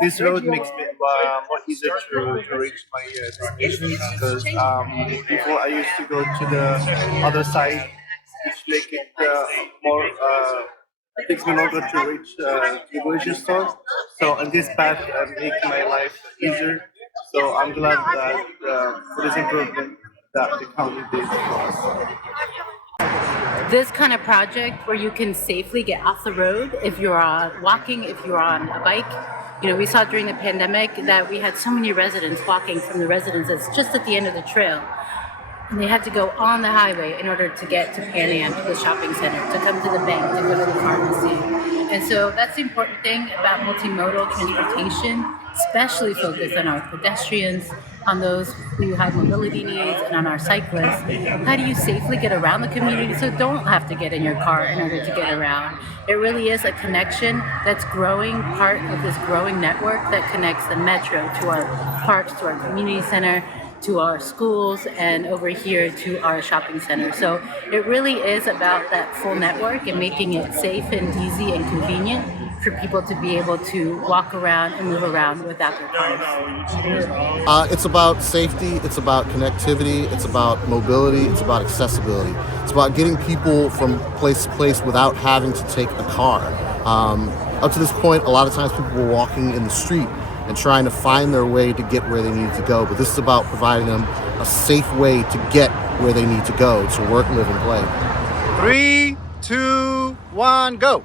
This road makes me more easier to reach my destinations because before I used to go to the other side, which make it more. It takes me longer to reach the grocery store. So on this path, make my life easier. So I'm glad that for this improvement that the county did for us. This kind of project where you can safely get off the road if you're walking, if you're on a bike. You know, we saw during the pandemic that we had so many residents walking from the residences just at the end of the trail. And they had to go on the highway in order to get to Pan Am, to the shopping center, to come to the bank, to go to the pharmacy. And so that's the important thing about multimodal transportation, especially focused on our pedestrians, on those who have mobility needs, and on our cyclists. How do you safely get around the community so don't have to get in your car in order to get around? It really is a connection that's growing, part of this growing network that connects the metro to our parks, to our community center, to our schools, and over here to our shopping center. So it really is about that full network and making it safe and easy and convenient for people to be able to walk around and move around without their cars. It's about safety, it's about connectivity, it's about mobility, it's about accessibility. It's about getting people from place to place without having to take a car. Up to this point, a lot of times people were walking in the street and trying to find their way to get where they need to go. But this is about providing them a safe way to get where they need to go, to work, live, and play. 3, 2, 1, go.